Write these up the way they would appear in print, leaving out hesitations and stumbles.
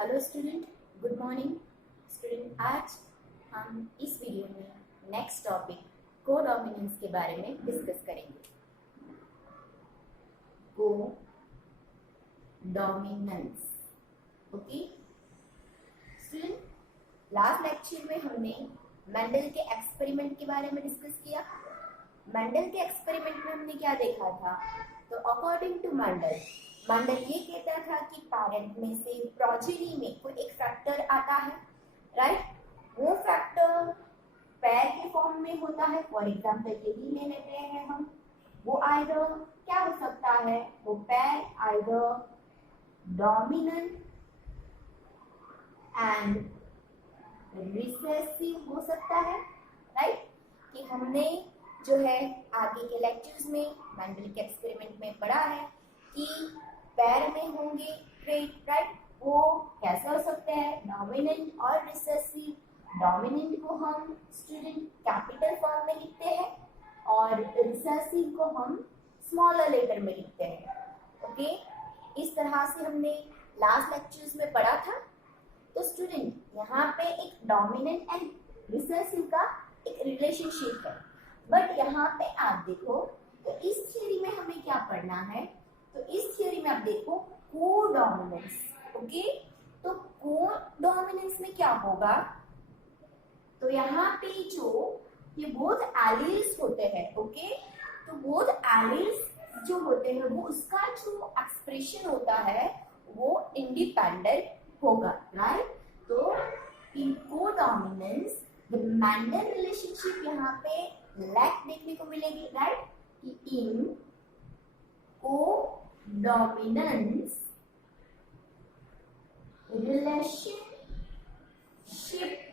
Hello student, good morning student. आज हम इस वीडियो में नेक्स्ट टॉपिक कोडोमिनेंस के बारे में डिस्कस करेंगे। Codominance, okay student. Last lecture में हमने मेंडल के एक्सपेरिमेंट के बारे में डिस्कस किया। मेंडल के एक्सपेरिमेंट में हमने क्या देखा था? तो अकॉर्डिंग टू मेंडल ये कहता था कि पेरेंट में से प्रोजेनी में कोई एक फैक्टर आता है, राइट? वो फैक्टर पैर के फॉर्म में होता है। फॉर एग्जांपल यही ले लेते हैं हम। वो आइदर क्या हो सकता है? वो पैर आइदर डोमिनेंट एंड रिसेसिव हो सकता है, राइट? कि हमने जो है आगे के लेक्चर्स में मेंडल के एक्सपेरिमेंट में पढ़ा है कि पैर में होंगे ट्रेट, राइट? वो कैसे हो सकते हैं? डोमिनेंट और रिसेसिव। डोमिनेंट को हम स्टूडेंट कैपिटल फॉर्म में लिखते हैं और रिसेसिव को हम स्मॉलर लेटर में लिखते हैं, ओके? इस तरह से हमने लास्ट लेक्चर्स में पढ़ा था। तो स्टूडेंट यहाँ पे एक डोमिनेंट एंड रिसेसिव का एक रिलेशनशिप है, बट यहाँ पे आप देखो तो इस थ्योरी में हमें क्या पढ़ना है? तो इस थ्योरी में आप देखो कोडोमिनेंस, ओके? तो कोडोमिनेंस में क्या होगा? तो यहाँ पे जो ये बोथ एलील्स होते हैं, ओके? तो बोथ एलील्स जो होते हैं वो उसका जो एक्सप्रेशन होता है वो इंडिपेंडेंट होगा, राइट? तो in codominance the Mendel relationship यहाँ पे लैक देखने को मिलेगी, राइट? कि इन कोडोमिनेंस रिलेशनशिप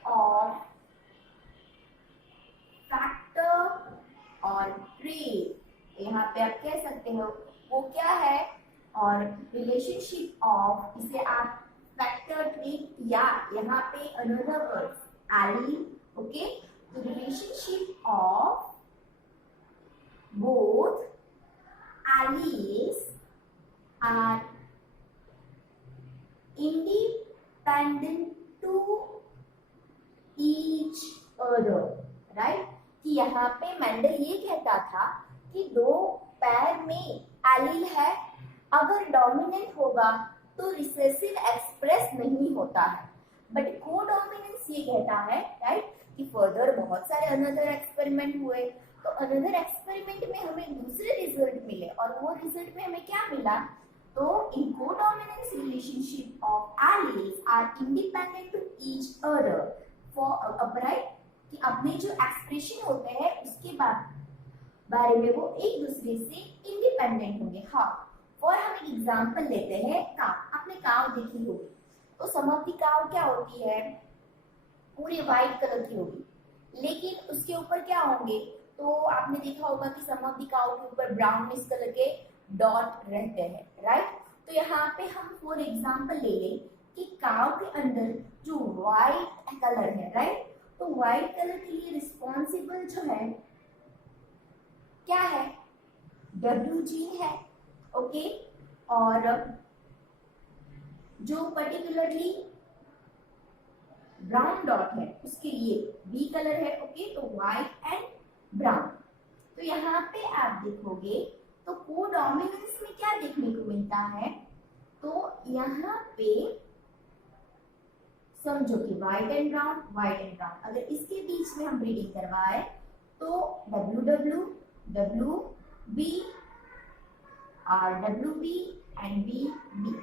ऑफ फैक्टर और ट्रेट, यहाँ पे आप कह सकते हो वो क्या है? और रिलेशनशिप ऑफ, इसे आप फैक्टर ट्रेट या यहाँ पे अनदर वर्ड्स एलील, ओके? तो relationship of both alleles are independent to each other, right? कि यहाँ पे मेंडल ये कहता था कि दो पैर में एलील है, अगर डोमिनेंट होगा तो रिसेसिव एक्सप्रेस नहीं होता है। बट कोडोमिनेंस ये कहता है, राइट, कि फर्दर बहुत सारे अनदर एक्सपेरिमेंट हुए, तो अनदर एक्सपेरिमेंट में हमें दूसरे रिजल्ट मिले और वो रिजल्ट में हमें क्या मिला? तो in codominance relationship of alleles are independent to each other for upright, कि अपने जो एक्सप्रेशन होते हैं उसके बारे में वो एक दूसरे से इंडिपेंडेंट होंगे। हाँ, और हम एक एग्जांपल लेते हैं काव। आपने काव देखी होगी, तो सम ऑफ द काव क्या होती है? पूरी व्हाइट कलर की होगी, लेकिन उसके ऊपर क्या होंगे? तो आपने देखा होगा कि सम ऑफ द काव के ऊपर ब्राउनिश कलर के डॉट रहते हैं, राइट? तो यहाँ पे हम फॉर एग्जांपल ले लें कि काव के अंदर जो व्हाइट कलर है, राइट? तो व्हाइट कलर के लिए रिस्पॉन्सिबल जो है क्या है? WG है, ओके? और जो पर्टिकुलरली ब्राउन डॉट है उसके लिए B कलर है, ओके? तो व्हाइट एंड ब्राउन। तो यहाँ पे आप देखोगे तो कोडोमिनेंस में क्या देखने को मिलता है? तो यहाँ पे समझो कि व्हाइट एंड ब्राउन, अगर इसके बीच में हम रीडिंग करवाए तो WW, WB, RWB and BB।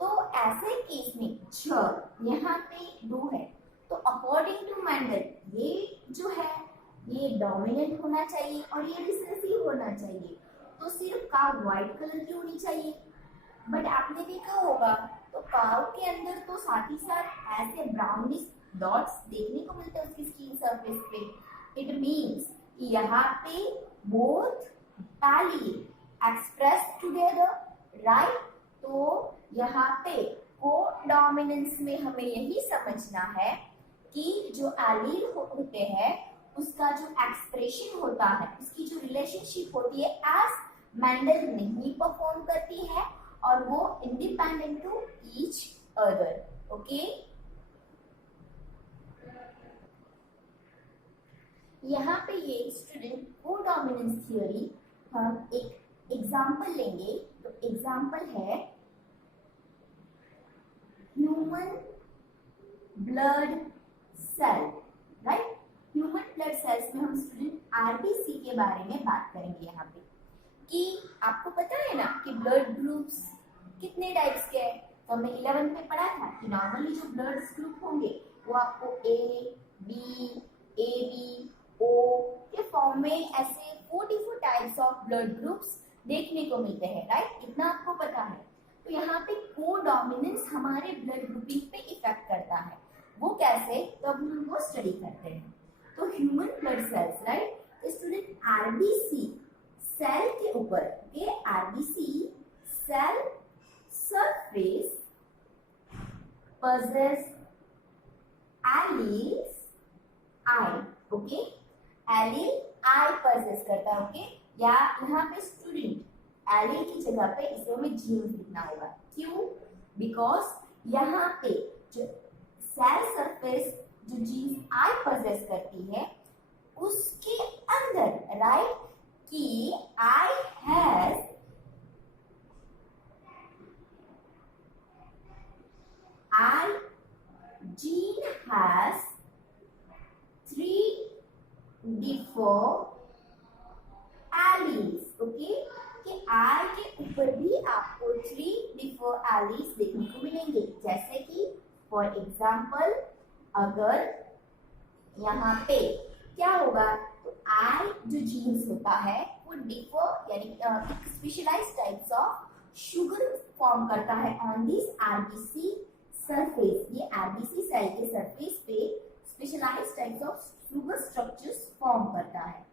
तो ऐसे केस में जब यहाँ पे दो है तो अकॉर्डिंग टू मेंडल ये जो है ये डोमिनेंट होना चाहिए और ये रिसेसिव होना चाहिए। तो सिर्फ काव व्हाइट कलर की होनी चाहिए, बट आपने देखा होगा तो काव के अंदर तो साथ ही साथ ऐसे ब्राउनिश डॉट्स देखने को मिलते हैं उसकी स्किन सरफेस पे। इट मींस कि यहाँ पे both allele express together, right? तो यहाँ पे कोडोमिनेंस में हमें यही समझना है कि जो एलील होते हैं उसका जो एक्सप्रेशन होता है, उसकी जो रिलेशनशिप होती है एज मेंडल नहीं परफॉर्म करती है और वो independent to each other, okay? Okay. यहाँ पे ये स्टूडेंट कोडोमिनेंस थ्योरी हम एक एग्जाम्पल लेंगे। तो एग्जाम्पल है human blood cell, right. Human blood cells में हम स्टूडेंट आरबीसी के बारे में बात करेंगे यहाँ पे कि आपको पता है ना कि ब्लड ग्रुप्स कितने टाइप्स के हैं। तो हमने 11th में पढ़ा था कि नॉर्मली जो ब्लड ग्रुप होंगे वो आपको ए बी ओ के फॉर्म में ऐसे 44 टाइप्स ऑफ ब्लड ग्रुप्स देखने को मिलते हैं, राइट। इतना आपको पता है। तो यहाँ पे कोडोमिनेंस हमारे ब्लड ग्रुपिंग पे इफेक्ट करता है। वो कैसे, तो अब हम वो स्टडी करते हैं। तो human blood cells, right, student RBC cell के ऊपर, okay, RBC cell surface possess alleles I, okay, allele I possess करता है, ओके। या यहाँ पे स्टूडेंट एलील की जगह पे इसे हमें जीन्स लिखना होगा। क्यों? बिकॉज यहाँ पे जो सेल सरफेस जो जीन्स I possess करती है उसके अंदर, राइट, कि I has gene has 3 different alleles, okay, कि I के ऊपर भी आपको 3 different alleles देखने को मिलेंगे। जैसे कि फॉर एग्जाम्पल अगर यहाँ पे क्या होगा, तो I जो जीन्स होता है वो डिफर यानी specialised types of sugar form करता है ऑन दिस आरबीसी सरफेस। ये आरबीसी सेल के सरफेस पे specialised types of sugar structures form करता है।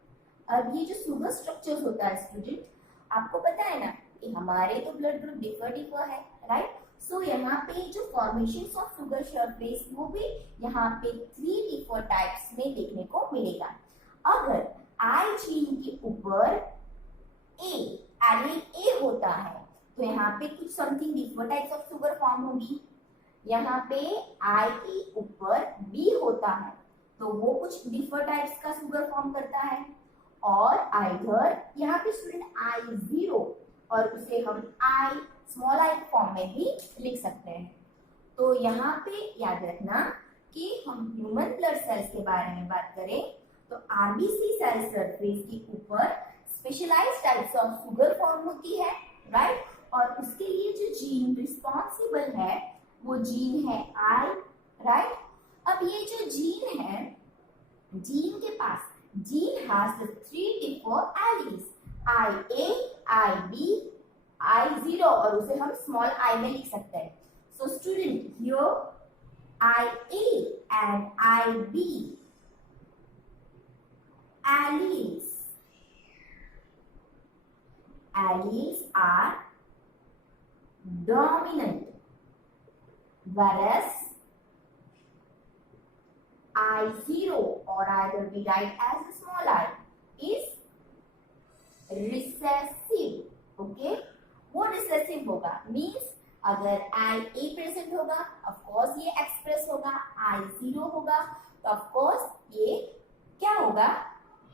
अब ये जो शुगर स्ट्रक्चर्स होता है स्टूडेंट, आपको पता है ना कि हमारे तो ब्लड ग्रुप डिफर है, राइट। सो यहाँ पे जो फॉर्मेशन ऑफ शुगर सरफेस वो भी यहाँ पे 3 डिफरेंट टाइप्स में देखने को मिलेगा। अगर आई जीन के ऊपर एलील ए होता है तो यहाँ पे कुछ something different types of sugar form होगी। यहाँ पे आई के ऊपर बी होता है तो वो कुछ डिफरेंट टाइप्स का शुगर फॉर्म करता है। और आइधर यहाँ पे स्टूडेंट I0 और उसे हम आई स्मॉल आई फॉर्म में भी लिख सकते हैं। तो यहाँ पे याद रखना कि हम ह्यूमन ब्लड सेल्स के बारे में बात करें तो आरबीसी सेल सरफेस के ऊपर specialised types of sugar form होती है, राइट। और उसके लिए जो जीन रिस्पॉन्सिबल है वो जीन है आई, राइट। अब ये जो जीन है, जीन के पास gene has the 3 different alleles IA, IB, I0 और उसे हम स्मॉल I में लिख सकते हैं। So student here IA and IB alleles are dominant, whereas I0 or either we write as a small I is recessive, okay। वो recessive होगा means अगर IA प्रेजेंट होगा ऑफ कोर्स ये एक्सप्रेस होगा, I0 होगा तो ऑफ कोर्स ये क्या होगा,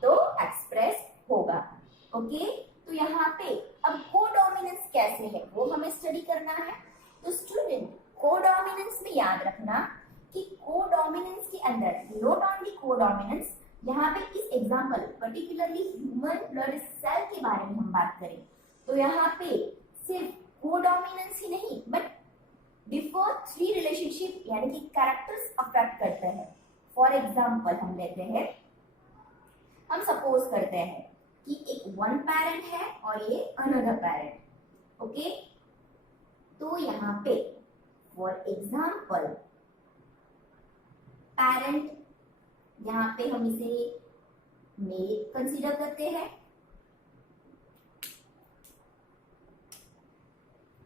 तो एक्सप्रेस होगा, ओके। तो यहाँ पे अब कोडोमिनेंस कैसे है वो हमें स्टडी करना है। तो स्टूडेंट कोडोमिनेंस में याद रखना कि कोडोमिनेंस के अंदर नॉट ओनली कोडोमिनेंस, यहाँ पे इस example particularly human blood cell के बारे में हम बात करें तो यहाँ पे सिर्फ कोडोमिनेंस ही नहीं बट बिफोर 3 रिलेशनशिप यानी कि कैरेक्टर्स अफेक्ट करते हैं। फॉर एग्जांपल हम लेते हैं, हम सपोज करते हैं कि एक वन पेरेंट है और ये अनदर पेरेंट, ओके। तो यहाँ पे फॉर एग्जांपल पेरेंट, यहाँ पे हम इसे मेल कंसीडर करते हैं,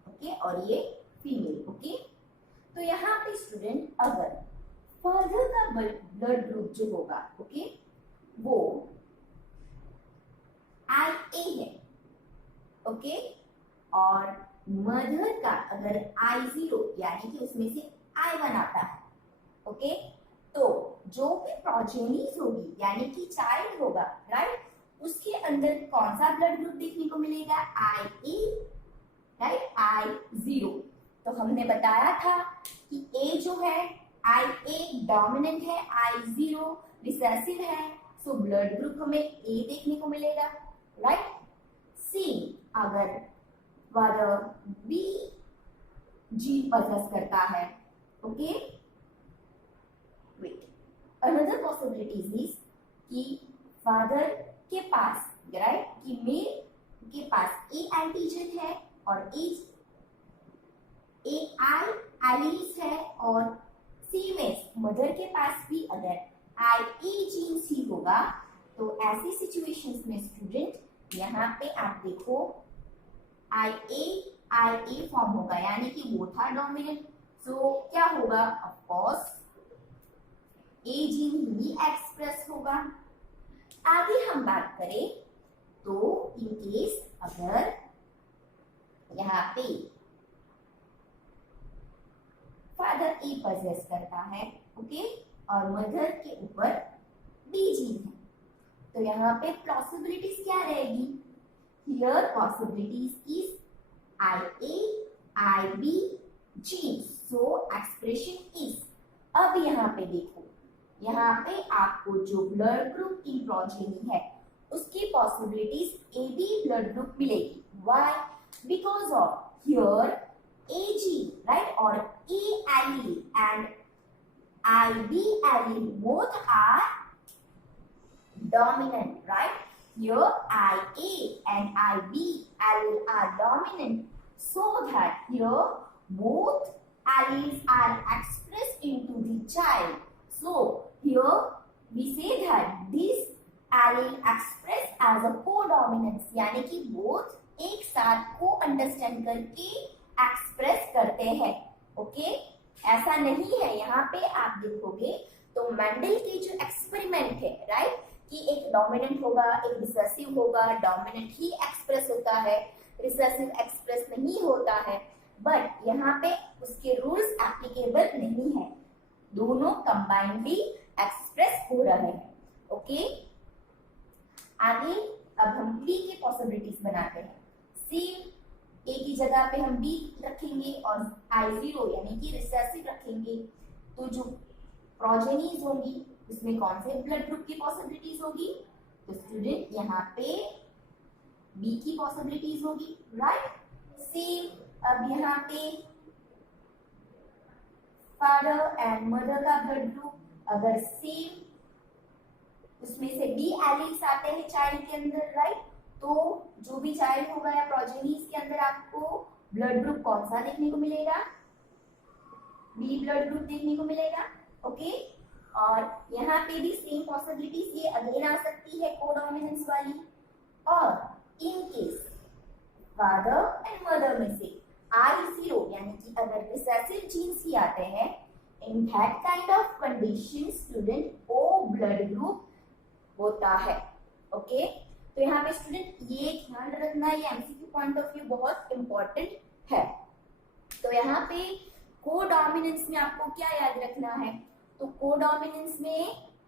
ओके, और ये फीमेल, ओके। तो यहाँ पे स्टूडेंट अगर फादर का ब्लड ग्रुप जो होगा, ओके, वो IA है, ओके, और मदर का अगर I0 यानी कि उसमें से I1 आता है। ओके, तो जो भी प्रोजेनीज होगी यानी कि चाइल्ड होगा, राइट, उसके अंदर कौन सा ब्लड ग्रुप देखने को मिलेगा? IA, right, I0। तो हमने बताया था कि A जो है IA डोमिनेंट है, I0 रिसेसिव है, सो ब्लड ग्रुप हमें A देखने को मिलेगा, राइट। सी, अगर फादर B जीन पॉजेस करता है, okay, wait, another possibilities is कि फादर के पास, राइट, कि मेल के पास ए एंटीजन है और AI एलील्स है, और फीमेल मदर के पास भी अगर IA जीन सी होगा, तो ऐसी सिचुएशंस में स्टूडेंट यहाँ पे आप देखो IA फॉर्म होगा, यानी कि वो था डोमिनेंट, सो क्या होगा? Of course A gene he express होगा। आगे हम बात करें तो इन केस अगर यहाँ पे फादर ए पजेस करता है, ओके, और मदर के ऊपर B जीन है, तो यहाँ पे पॉसिबिलिटीज क्या रहेगी? Here possibilities is IA IB gene, so expression is. अब यहाँ पे देखो, यहाँ पे आपको जो ब्लड ग्रुप इन प्रोजेनी है उसकी पॉसिबिलिटीज AB ब्लड ग्रुप मिलेगी। Why? Because of here AG, right, और A allele and IB allele both are dominant, right? Here IA and IB allele are dominant, so that here both alleles are expressed into the child. So here we say that this allele expressed as a codominance, यानी कि both एक साथ को understand करके express करते हैं। Okay, ऐसा नहीं है। यहाँ पे आप देखोगे तो मेंडल के जो एक्सपेरिमेंट है, राइट, कि एक डोमिनेंट होगा एक रिसेसिव होगा, डोमिनेंट ही एक्सप्रेस होता है, रिसेसिव एक्सप्रेस नहीं होता है, बट यहाँ पे उसके रूल्स एप्लीकेबल नहीं है, दोनों कंबाइंडली एक्सप्रेस हो रहे हैं। ओके, आगे अब हम B की पॉसिबिलिटीज बनाते हैं। सी A की जगह पे हम B रखेंगे और I0 यानी कि रिसेसिव रखेंगे, तो जो प्रोजेनीज होंगी उसमें कौन से ब्लड ग्रुप की पॉसिबिलिटीज होगी? तो स्टूडेंट यहाँ पे B की पॉसिबिलिटीज होगी, राइट। सेम अब यहाँ पे फादर एंड मदर का ब्लड ग्रुप, अगर सेम उसमें से B एलील्स आते हैं चाइल्ड के अंदर, राइट, तो जो भी चाइल्ड होगा या प्रोजेनीज के अंदर आपको ब्लड ग्रुप कौन सा देखने को मिलेगा? B ब्लड ग्रुप देखने को मिलेगा। ओके, और यहाँ पे भी सेम पॉसिबिलिटीज ये अगेन आ सकती है कोडोमिनेंस वाली, और in case father and mother में से I0 यानी कि अगर रिसेसिव जीन्स ही आते हैं, in that kind of condition student O blood group होता है। ओके, तो यहाँ पे स्टूडेंट ये ध्यान रखना, ये एमसीक्यू पॉइंट ऑफ व्यू बहुत इंपॉर्टेंट है। तो यहाँ पे कोडोमिनेंस में आपको क्या याद रखना है? तो कोडोमिनेंस में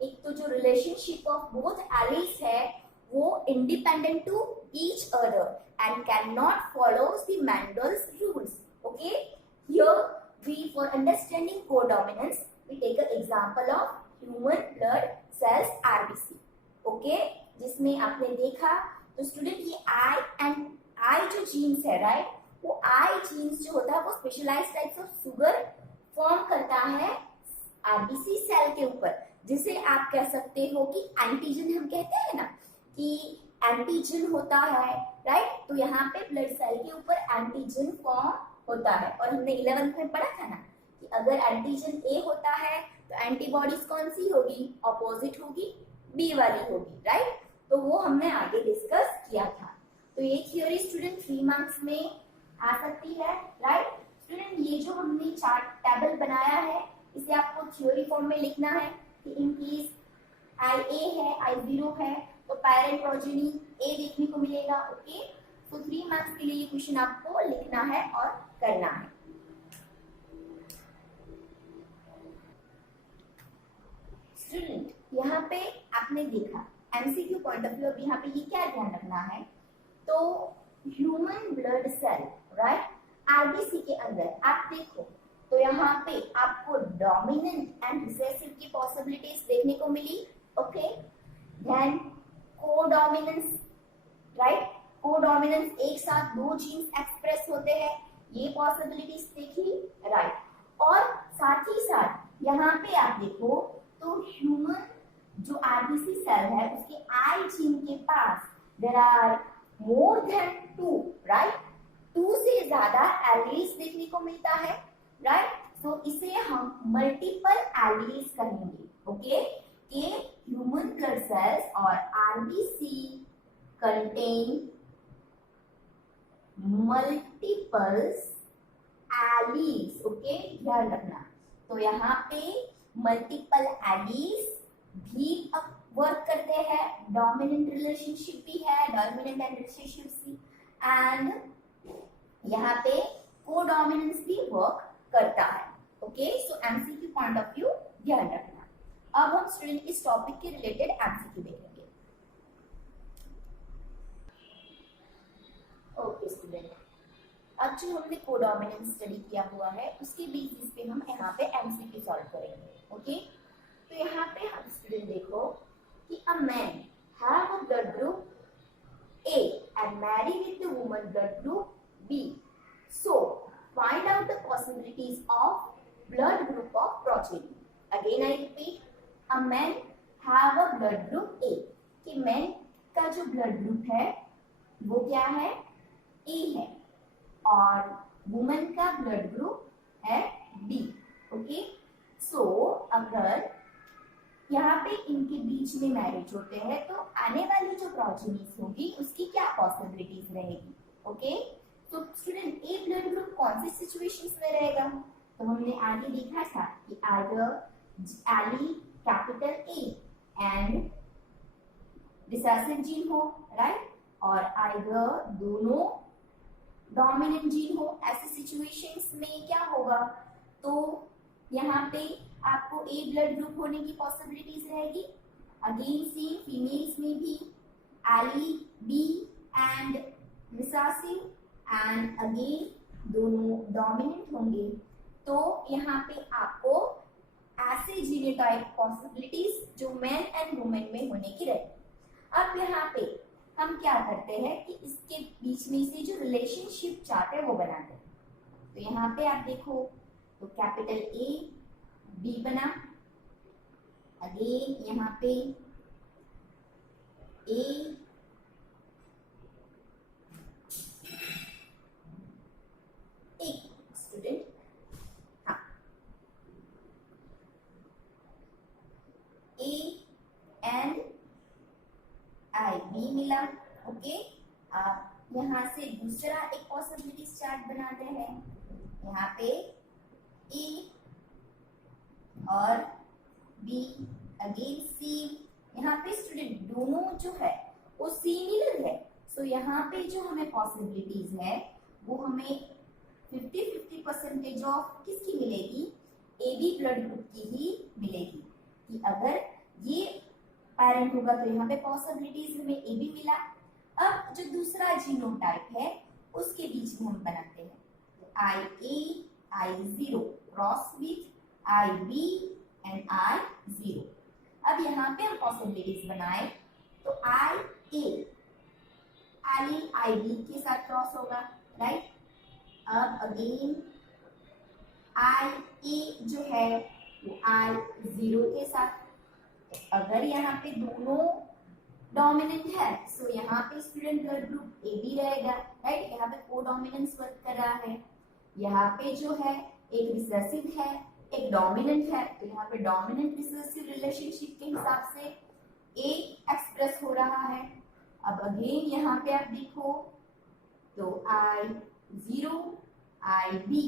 एक तो जो रिलेशनशिप ऑफ बोथ एलील्स है वो independent to each other and can not follows the Mendel's rules. Okay, here we for understanding codominance we take a example of human blood cells RBC। Okay, जिसमें आपने देखा तो student ये I जो jeans है, right, वो I jeans जो होता है वो specialised types of sugar form करता है RBC सेल के ऊपर, जिसे आप कह सकते हो कि एंटीजन हम कहते हैं ना कि एंटीजन होता है, राइट, तो यहाँ पे ब्लड सेल के ऊपर एंटीजन फॉर्म होता है, और हमने 11th में पढ़ा था ना कि अगर एंटीजन A होता है तो एंटीबॉडीज कौन सी होगी? ऑपोजिट होगी, B वाली होगी, राइट, तो वो हमने आगे डिस्कस किया था। तो ये थ्योरी स्टूडेंट 3 मार्क्स में आ सकती है, राइट। स्टूडेंट ये जो हमने चार्ट टेबल बनाया है इसे आपको थ्योरी फॉर्म में लिखना है कि इन केस IA है, I0 है, तो पैरेंट प्रोजेनी A देखने को मिलेगा। ओके, तो 3 मार्क्स के लिए ये क्वेश्चन आपको लिखना है और करना है। यहाँ पे आपने देखा एमसीक्यू पॉइंट ऑफ व्यू, अब यहाँ पे ये क्या ध्यान रखना है, तो human blood cell right RBC के अंदर आप देखो तो यहाँ पे आपको डोमिनेंट एंड रिसेसिव की पॉसिबिलिटीज देखने को मिली, okay. Then codominance right, codominance एक साथ दो जीन्स एक्सप्रेस होते हैं, ये पॉसिबिलिटीज देखी राइट। और साथ ही साथ यहाँ पे आप देखो तो ह्यूमन जो आरबीसी सेल है उसके आई जीन के पास there are more than 2 right, 2 से ज्यादा एलील्स देखने को मिलता है राइट। सो इसे हम मल्टीपल एलील्स कहेंगे, ओके। कि ह्यूमन ब्लड सेल्स और RBC contain multiples alleles, okay, ध्यान रखना। तो यहाँ पे मल्टीपल एलील्स भी वर्क करते हैं, डोमिनेंट रिलेशनशिप भी है, डोमिनेंट एंड रिसेसिव, एंड यहाँ पे कोडोमिनेंस भी वर्क करता है, okay. So MCQ point of view ध्यान रखना। अब हम स्टूडेंट इस टॉपिक के रिलेटेड एमसीक्यू देखेंगे, ओके स्टूडेंट। अब जो हमने कोडोमिनेंस स्टडी किया हुआ है उसके बेसिस पे हम यहाँ पे एमसीक्यू सॉल्व करेंगे, ओके। तो यहाँ पे हम स्टूडेंट देखो कि a man have a blood group A and marry with the woman blood group B. So find out the possibilities of blood group of progeny. Again I repeat, a man have a blood group A. कि man का जो blood group है वो क्या है, A है, और women का ब्लड ग्रुप है बी, ओके। सो अगर यहाँ पे इनके बीच में मैरिज होते हैं तो आने वाली जो प्रोजेनीज होगी उसकी क्या पॉसिबिलिटीज रहेगी, ओके। तो स्टूडेंट ए ब्लड ग्रुप कौन सी सिचुएशंस में रहेगा, तो हमने आगे देखा था कि either allele capital A and recessive gene हो राइट, और आइदर दोनों डोमिनेंट जीन हो, ऐसे सिचुएशंस में क्या होगा, तो यहाँ पे आपको ए ब्लड ग्रुप होने की पॉसिबिलिटीज रहेगी। अगेन सेम फीमेल्स में भी allele B and recessive, and again दोनों डोमिनेंट होंगे, तो यहाँ पे आपको ऐसे जीनोटाइप पॉसिबिलिटीज जो मैन एंड वुमेन में होने की रहेगी। अब यहाँ पे हम क्या करते हैं कि इसके बीच में से जो रिलेशनशिप चार्ट है वो बनाते हैं। तो यहाँ पे आप देखो तो कैपिटल ए बी बना, अगेन यहाँ पे ए एक स्टूडेंट, हाँ ए एंड आई बी मिला, ओके। आप यहाँ से दूसरा एक पॉसिबिलिटी चार्ट बनाते हैं, यहाँ पे ए और बी, अगेन सी, यहाँ पे स्टूडेंट दोनों जो है वो सिमिलर है, सो यहाँ पे जो हमें पॉसिबिलिटीज है वो हमें 50-50 परसेंटेज ऑफ किसकी मिलेगी, ए बी ब्लड ग्रुप की ही मिलेगी। कि अगर ये पेरेंट होगा तो यहाँ पे पॉसिबिलिटीज हमें ए बी मिला। अब जो दूसरा जीनोटाइप है उसके बीच में हम बनाते हैं I A I zero cross with I B and I zero. अब यहाँ पे हम पॉसिबिलिटीज बनाए तो आई ए आई बी के साथ क्रॉस होगा राइट। अब अगेन आई ए जो है वो आई जीरो के साथ, अगर यहाँ पे दोनों डोमिनेंट है सो यहाँ पे student blood group A B रहेगा राइट। यहाँ पे कोडोमिनेंस वर्क कर रहा है, यहाँ पे जो है एक रिसेसिव है एक डोमिनेंट है, तो यहाँ पे डोमिनेंट रिसेसिव रिलेशनशिप के हिसाब से ए एक्सप्रेस हो रहा है। अब अगेन यहाँ पे आप देखो तो आई जीरो आई बी,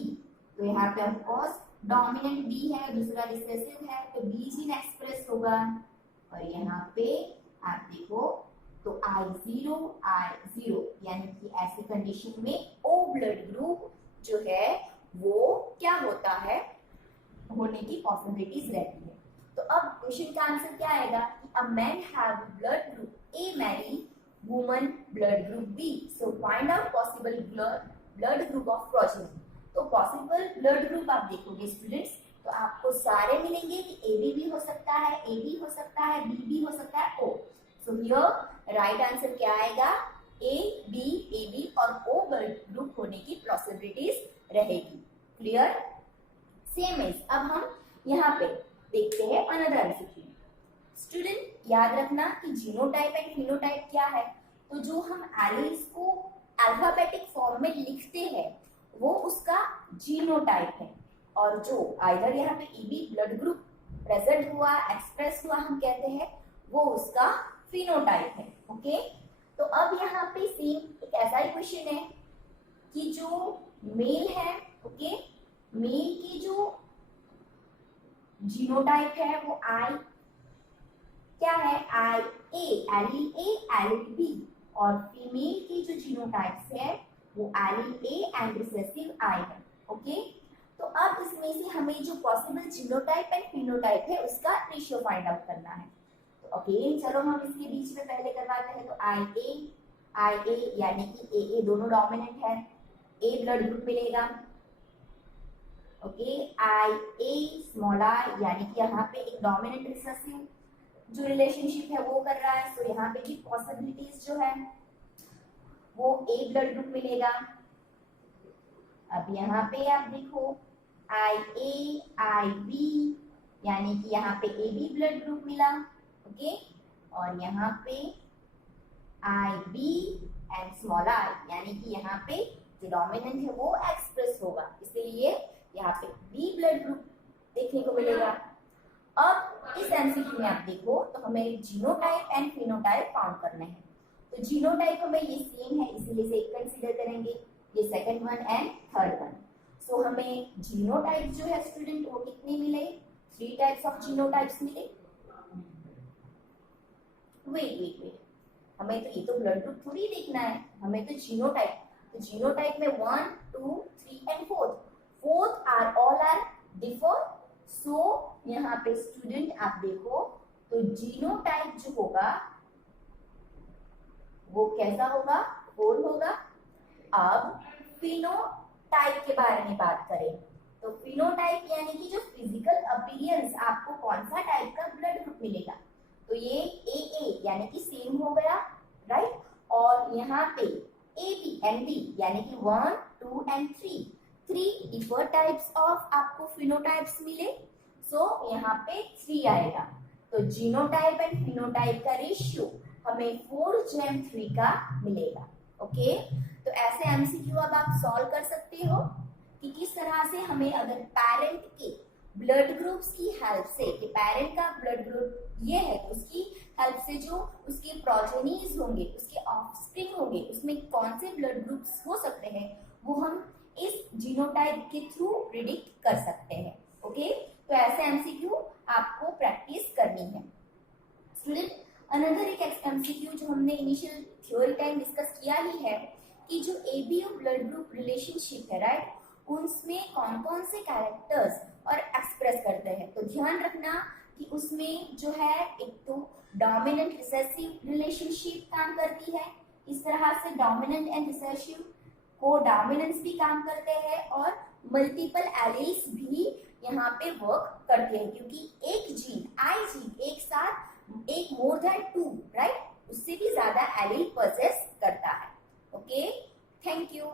तो यहाँ पे ऑफकोर्स डोमिनेंट बी है दूसरा रिसेसिव है तो बी जीन एक्सप्रेस होगा, और यहाँ पे आप देखो तो आई जीरो यानी कि ऐसी कंडीशन में ओ ब्लड ग्रुप जो है वो क्या होता है होने की पॉसिबिलिटीज रहती है। तो अब क्वेश्चन का आंसर क्या आएगा कि a man have blood group A marry woman blood group B, so find out possible blood group of progeny. तो पॉसिबल ब्लड ग्रुप आप देखोगे स्टूडेंट्स तो आपको सारे मिलेंगे कि ए बी हो सकता है, ए बी हो सकता है, बी बी हो सकता है, ओ। सो हियर राइट आंसर क्या आएगा, ए बी और ओ ब्लड ग्रुप होने की पॉसिबिलिटीज रहेगी। क्लियर? सेम इज अब हम यहाँ पे देखते हैं अनदर एमसीक्यू। स्टूडेंट याद रखना कि जीनोटाइप एंड फिनोटाइप क्या है। तो जो हम एलील्स को अल्फाबेटिक फॉर्म में लिखते हैं वो उसका जीनोटाइप है, और जो आइदर यहाँ पे ईबी ब्लड ग्रुप प्रेजेंट हुआ, एक्सप्रेस हुआ, हम कहते हैं वो उसका फिनोटाइप है। ओके, तो अब यहाँ पे सेम एक ऐसा ही क्वेश्चन है कि जो मेल है, ओके, मेल की जो जीनोटाइप है वो आई क्या है, आई ए, एलील ए, एलील बी, और फीमेल की जो जीनोटाइप्स है वो एलील ए एंड रिसेसिव आई है। ओके, तो अब इसमें से हमें जो पॉसिबल जीनोटाइप एंड फिनोटाइप है उसका रेशियो फाइंड आउट करना है। तो अगेन चलो हम इसके बीच में पहले करवाते हैं। तो आई ए यानी कि ए दोनों डोमिनेंट है, ए ब्लड ग्रुप मिलेगा। Okay, I A small I यानी कि यहाँ पे एक डोमिनेंट रिसेसिव जो रिलेशनशिप है वो कर रहा है, तो यहाँ पे भी पॉसिबिलिटीज जो है वो ए ब्लड ग्रुप मिलेगा। अब यहाँ पे आप देखो आई ए आई बी यानी कि यहाँ पे ए बी ब्लड ग्रुप मिला। ओके, और यहाँ पे आई बी एंड स्मॉल आई यानी कि यहाँ पे जो डोमिनेंट है वो एक्सप्रेस होगा, इसलिए यहाँ पे बी ब्लड ग्रुप देखने को मिलेगा। अब इस एमसीक्यू में आप देखो तो हमें जीनोटाइप एंड फिनोटाइप फाउंड करने हैं। तो जीनोटाइप हमें ये सेम है इसलिए इसे एक कंसीडर करेंगे, ये second one and third one. So हमें जीनोटाइप जो है स्टूडेंट वो कितने मिले, 3 टाइप्स ऑफ जीनोटाइप्स मिले। वेट हमें तो ये तो ब्लड ग्रुप थोड़ी देखना है, हमें तो जीनोटाइप। तो जीनोटाइप में 1 2 3 and fourth are all are differ. So यहाँ पे स्टूडेंट आप देखो तो जीनोटाइप जो होगा वो कैसा होगा, 4 होगा। अब फिनोटाइप के बारे में बात करें तो फिनोटाइप यानी कि जो फिजिकल अपीयरेंस आपको कौन सा टाइप का ब्लड ग्रुप मिलेगा, तो ये ए यानी कि सेम हो गया, राइट। और यहाँ पे ए बी एंड बी यानी कि 1 2 एंड 3 डिफरेंट टाइप्स ऑफ आपको फिनोटाइप्स मिले। सो यहाँ पे 3 आएगा। तो जीनोटाइप एंड फिनोटाइप का रेशियो हमें 4:3 का मिलेगा। ओके, तो ऐसे एमसीक्यू अब आप सॉल्व कर सकते हो कि किस तरह से हमें अगर पेरेंट के ब्लड ग्रुप्स की हेल्प से, कि पेरेंट का ब्लड ग्रुप ये है तो उसकी हेल्प से जो उसके प्रोजेनीज होंगे, उसके ऑफस्प्रिंग होंगे, उसमें कौन से ब्लड ग्रुप्स हो सकते हैं वो हम इस जीनोटाइप के थ्रू प्रिडिक्ट कर सकते हैं। ओके, तो ऐसे एमसीक्यू आपको प्रैक्टिस करनी है। स्टूडेंट अनदर एक एमसीक्यू जो हमने इनिशियल थ्योरी टाइम डिस्कस किया ही है कि जो एबीओ ब्लड ग्रुप रिलेशनशिप है, राइट, उसमें कौन कौन से कैरेक्टर्स और एक्सप्रेस करते हैं। तो ध्यान रखना कि उसमें जो है एक तो डोमिनेंट रिसेसिव रिलेशनशिप काम करती है, इस तरह से डोमिनेंट एंड रिसेसिव को डोमिनेंस भी काम करते हैं, और मल्टीपल एलील्स भी यहाँ पे वर्क करते हैं, क्योंकि एक जीन आई जीन एक साथ एक मोर देन 2, राइट, उससे भी ज्यादा एलील पोजेस करता है। Okay, thank you.